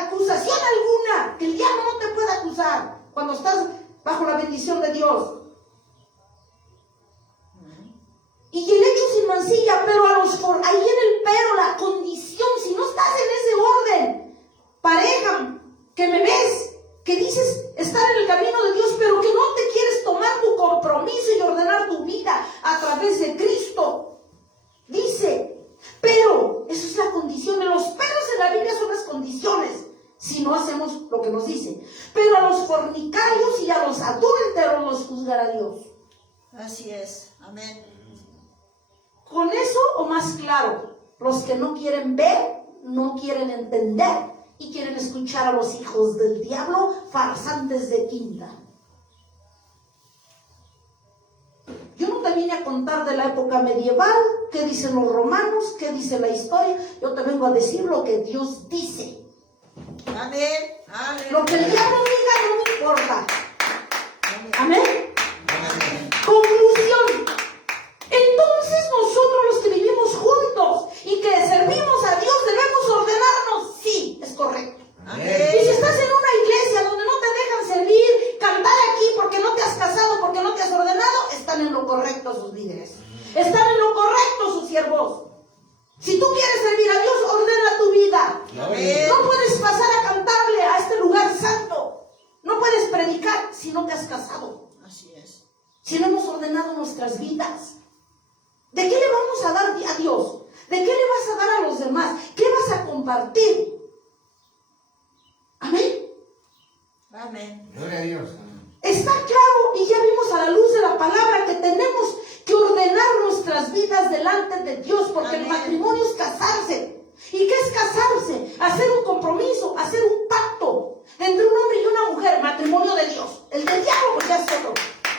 acusación alguna, que el diablo no te pueda acusar cuando estás bajo la bendición de Dios. Y el hecho sin mancilla, pero ahí en el pero, la condición, si no estás en ese orden, pareja, que me ves, que dices estar en el camino de Dios, pero que no te quieres tomar tu compromiso y ordenar tu vida a través de Cristo. Dice, pero, eso es la condición. Los peros en la Biblia son las condiciones, si no hacemos lo que nos dice. Pero a los fornicarios y a los adúlteros los juzgará Dios. Así es. Amén. Con eso o más claro, los que no quieren ver, no quieren entender y quieren escuchar a los hijos del diablo, farsantes de quinta. Yo no te vine a contar de la época medieval, qué dicen los romanos, qué dice la historia. Yo te vengo a decir lo que Dios dice. Amén. Amén. Lo que el diablo diga no me importa. Amén. Amén. Amén. Conclusión. Entonces nosotros los que vivimos juntos y que servimos a Dios debemos ordenarnos. Sí, es correcto. Amén. Y si estás en una iglesia donde no te dejan servir, cantar aquí porque no te has casado, porque no te has ordenado, están en lo correcto sus líderes. Están en lo correcto sus siervos. Si tú quieres servir a Dios, ordena tu vida. Amén. No puedes pasar a cantarle a este lugar santo. No puedes predicar si no te has casado. Así es. Si no hemos ordenado nuestras vidas. ¿De qué le vamos a dar a Dios? ¿De qué le vas a dar a los demás? ¿Qué vas a compartir? Amén. Amén. Gloria a Dios. Está claro y ya vimos a la luz de la palabra que tenemos que ordenar nuestras vidas delante de Dios, porque Amén. el matrimonio es casarse. ¿Y qué es casarse? Hacer un compromiso, hacer un pacto entre un hombre y una mujer, matrimonio de Dios. El del diablo pues ya es otro,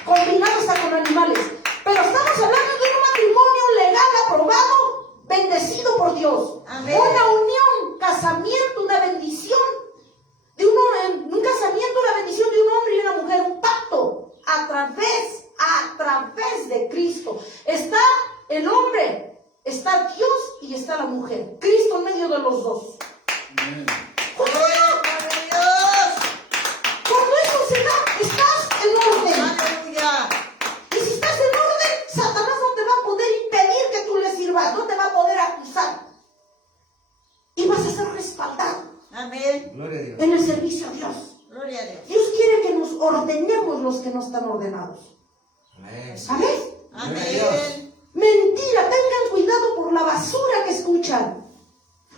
combinado hasta con animales. Pero estamos hablando de un matrimonio legal, aprobado, bendecido por Dios. Amén. Una unión, casamiento, una bendición. Un casamiento, una bendición de un hombre y una mujer, un pacto a través de Cristo. Está el hombre, está Dios y está la mujer. Cristo en medio de los dos. Amen. Gloria a Dios. Cuando eso se da, estás en orden. Aleluya. Y si estás en orden, Satanás no te va a poder impedir que tú le sirvas, no te va a poder acusar. Y vas a ser respaldado Amén. Gloria a Dios. en el servicio a Dios. Gloria a Dios. Dios quiere que nos ordenemos los que no están ordenados. Amén. ¿Sabes? Amén. Mentira, tengan cuidado por la basura que escuchan.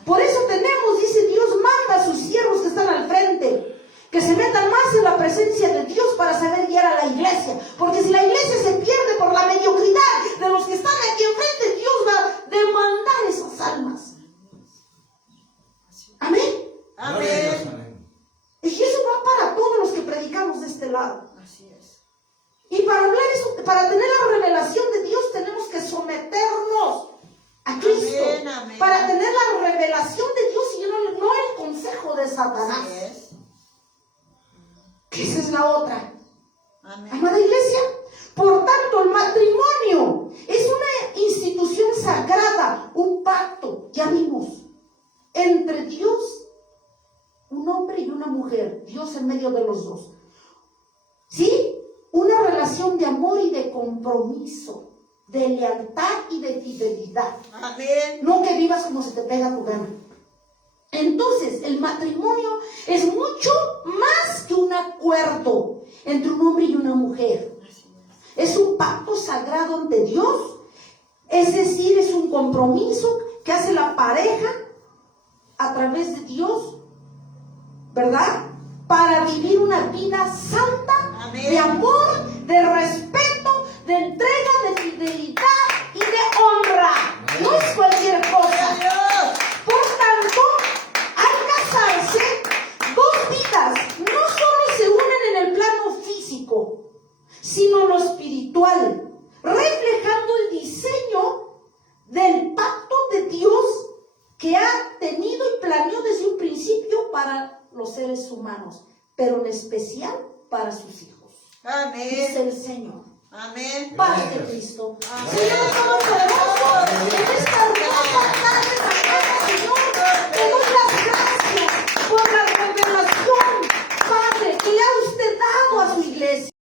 Por eso tenemos, dice Dios, manda a sus siervos que están al frente, que se metan más en la presencia de Dios para saber guiar a la iglesia. Porque si la iglesia se pierde por la mediocridad de los que están aquí enfrente, Dios va a demandar esas almas. Amén. Gloria a Dios. Amén. Amén. Y eso va para todos los que predicamos de este lado. Así es. Y para hablar eso, para tener la revelación de Dios, tenemos que someternos a Cristo. Amén, amén. Para tener la revelación de Dios y no el consejo de Satanás. Así es. Que esa es la otra. Amén. Amada iglesia, por tanto, el matrimonio es una institución sagrada, un pacto, ya vimos, entre Dios, un hombre y una mujer, Dios en medio de los dos. ¿Sí? Una relación de amor y de compromiso, de lealtad y de fidelidad. Amén. No que vivas como se te pega tu gana. Entonces, el matrimonio es mucho más que una acuerdo entre un hombre y una mujer. Es un pacto sagrado ante Dios. Es decir, es un compromiso que hace la pareja a través de Dios, ¿verdad? Para vivir una vida santa, Amén. de amor, de respeto, de entrega, de fidelidad y de honra. No es cualquier cosa. Dios. Por tanto, al casarse, dos vidas no solo se unen en el plano físico, sino lo espiritual, reflejando el diseño del pacto de Dios que ha tenido y planeó desde un principio para los seres humanos, pero en especial para sus hijos. Dice Amén. el Señor. Amén. Paz de Cristo. Amén. Señor Todopoderoso, en esta hermosa tarde sagrada, Señor, te doy las gracias por la